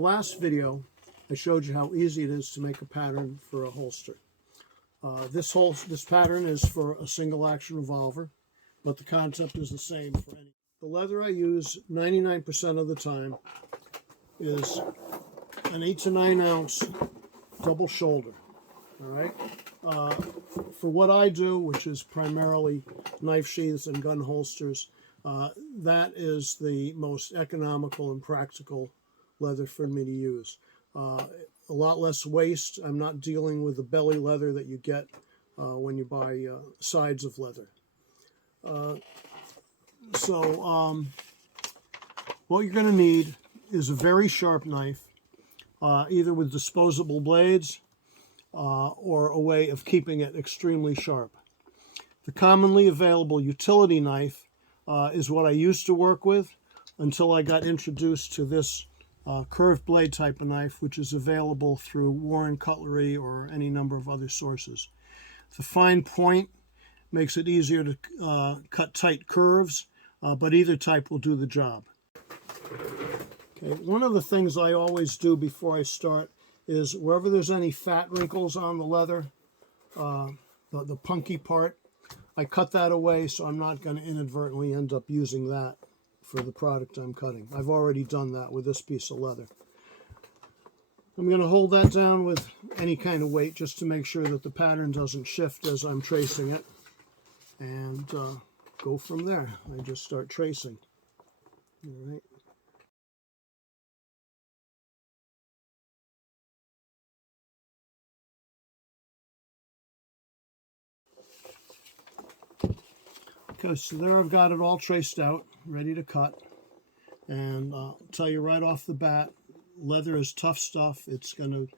last video, I showed you how easy it is to make a pattern for a holster. This pattern is for a single action revolver, but the concept is the same for any. The leather I use 99% of the time is an 8 to 9 ounce double shoulder. All right. For what I do, which is primarily knife sheaths and gun holsters, that is the most economical and practical leather for me to use. A lot less waste. I'm not dealing with the belly leather that you get when you buy sides of leather. What you're going to need is a very sharp knife, either with disposable blades or a way of keeping it extremely sharp. The commonly available utility knife is what I used to work with until I got introduced to this curved blade type of knife, which is available through Warren Cutlery or any number of other sources. The fine point makes it easier to cut tight curves, but either type will do the job. Okay, one of the things I always do before I start is wherever there's any fat wrinkles on the leather, the punky part, I cut that away so I'm not going to inadvertently end up using that for the product I'm cutting. I've already done that with this piece of leather. I'm going to hold that down with any kind of weight just to make sure that the pattern doesn't shift as I'm tracing it, and go from there. I just start tracing. All right. Okay, so there I've got it all traced out, ready to cut. And I'll tell you right off the bat, leather is tough stuff. It's going to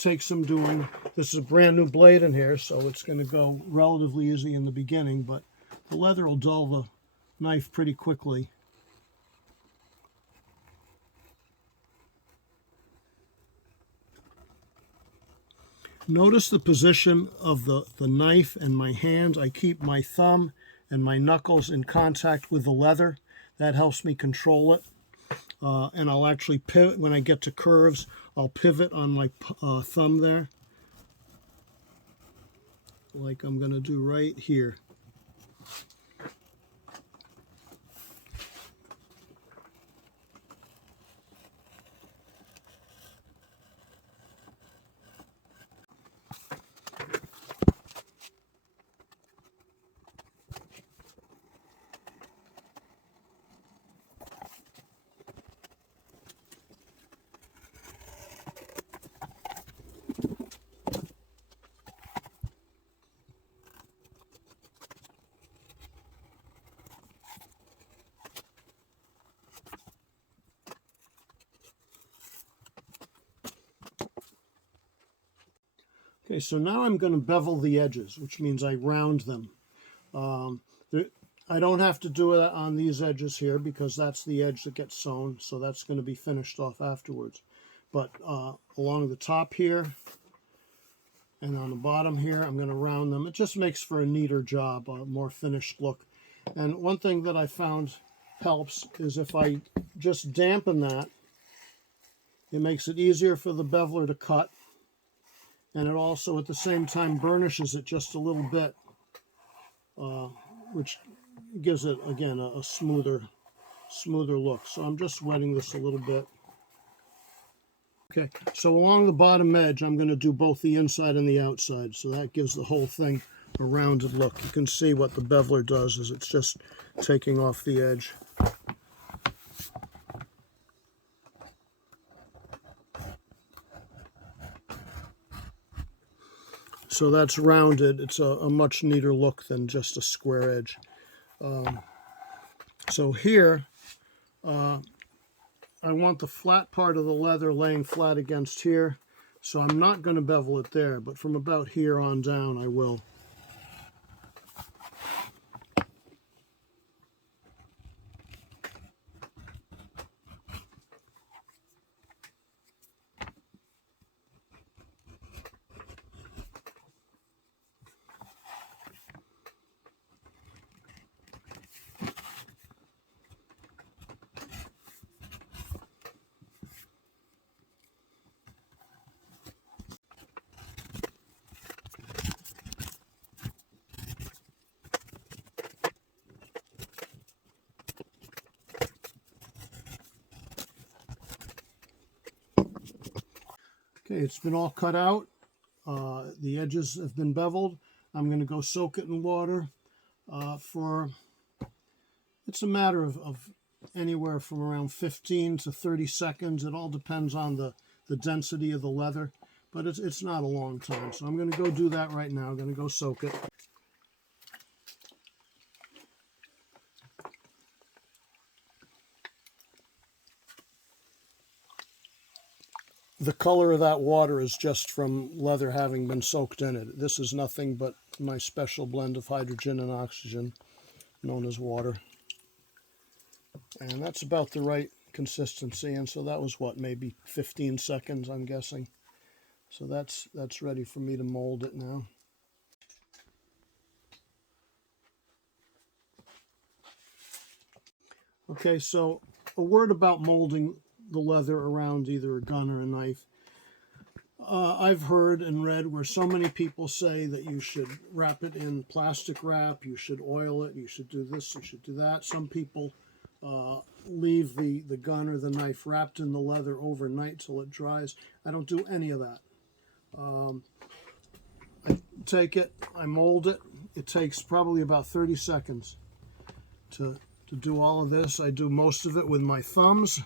take some doing. This is a brand new blade in here, so it's going to go relatively easy in the beginning, but the leather will dull the knife pretty quickly. Notice the position of the knife and my hand. I keep my thumb and my knuckles in contact with the leather. That helps me control it. And I'll actually pivot when I get to curves. I'll pivot on my thumb there, like I'm going to do right here. Okay, so now I'm going to bevel the edges, which means I round them. I don't have to do it on these edges here because that's the edge that gets sewn, so that's going to be finished off afterwards. But along the top here and on the bottom here, I'm going to round them. It just makes for a neater job, a more finished look. And one thing that I found helps is if I just dampen that, it makes it easier for the beveler to cut. And it also, at the same time, burnishes it just a little bit, which gives it, again, a smoother look. So I'm just wetting this a little bit. Okay, so along the bottom edge, I'm going to do both the inside and the outside. So that gives the whole thing a rounded look. You can see what the beveler does is it's just taking off the edge. So that's rounded. It's a much neater look than just a square edge. So here, I want the flat part of the leather laying flat against here. So I'm not going to bevel it there, but from about here on down, I will. Okay, it's been all cut out. The edges have been beveled. I'm going to go soak it in water for, it's a matter of anywhere from around 15 to 30 seconds. It all depends on the density of the leather, but it's not a long time. So I'm going to go do that right now. I'm going to go soak it. The color of that water is just from leather having been soaked in it. This is nothing but my special blend of hydrogen and oxygen, known as water. And that's about the right consistency. And so that was what, maybe 15 seconds, I'm guessing. So that's ready for me to mold it now. Okay, so a word about molding the leather around either a gun or a knife. I've heard and read where so many people say that you should wrap it in plastic wrap, you should oil it, you should do this, you should do that. Some people leave the gun or the knife wrapped in the leather overnight till it dries. I don't do any of that. I take it, I mold it. It takes probably about 30 seconds to do all of this. I do most of it with my thumbs.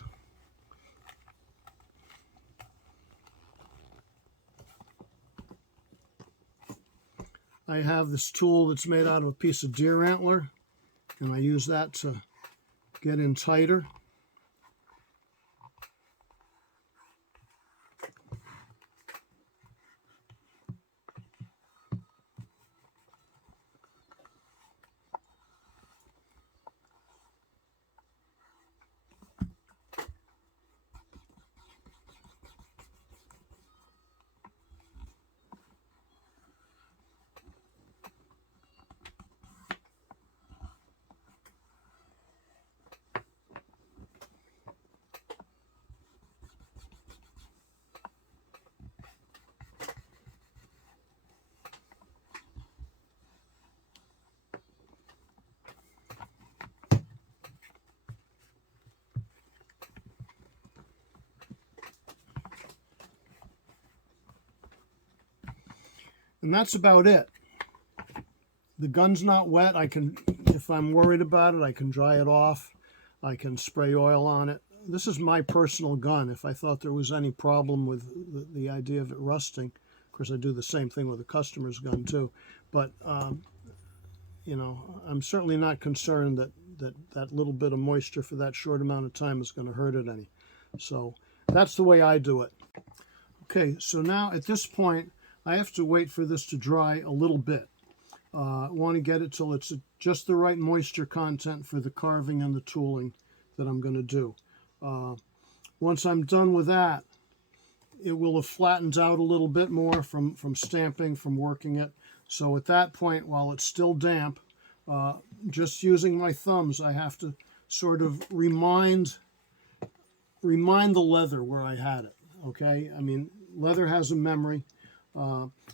I have this tool that's made out of a piece of deer antler, and I use that to get in tighter. And that's about it. The gun's not wet. I can, if I'm worried about it, I can dry it off. I can spray oil on it. This is my personal gun. If I thought there was any problem with the idea of it rusting, of course I do the same thing with a customer's gun too. But you know, I'm certainly not concerned that little bit of moisture for that short amount of time is going to hurt it any. So that's the way I do it. Okay, so now at this point, I have to wait for this to dry a little bit. I want to get it till it's just the right moisture content for the carving and the tooling that I'm going to do. Once I'm done with that, it will have flattened out a little bit more from stamping, from working it. So at that point, while it's still damp, just using my thumbs, I have to sort of remind the leather where I had it. Okay, I mean, leather has a memory.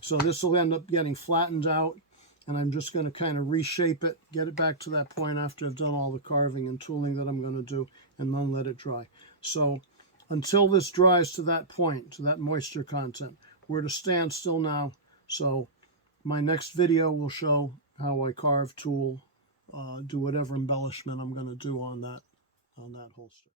So this will end up getting flattened out, and I'm just going to kind of reshape it, get it back to that point after I've done all the carving and tooling that I'm going to do, and then let it dry. So until this dries to that point, to that moisture content, we're to stand still now. So my next video will show how I carve, tool, do whatever embellishment I'm going to do on that holster.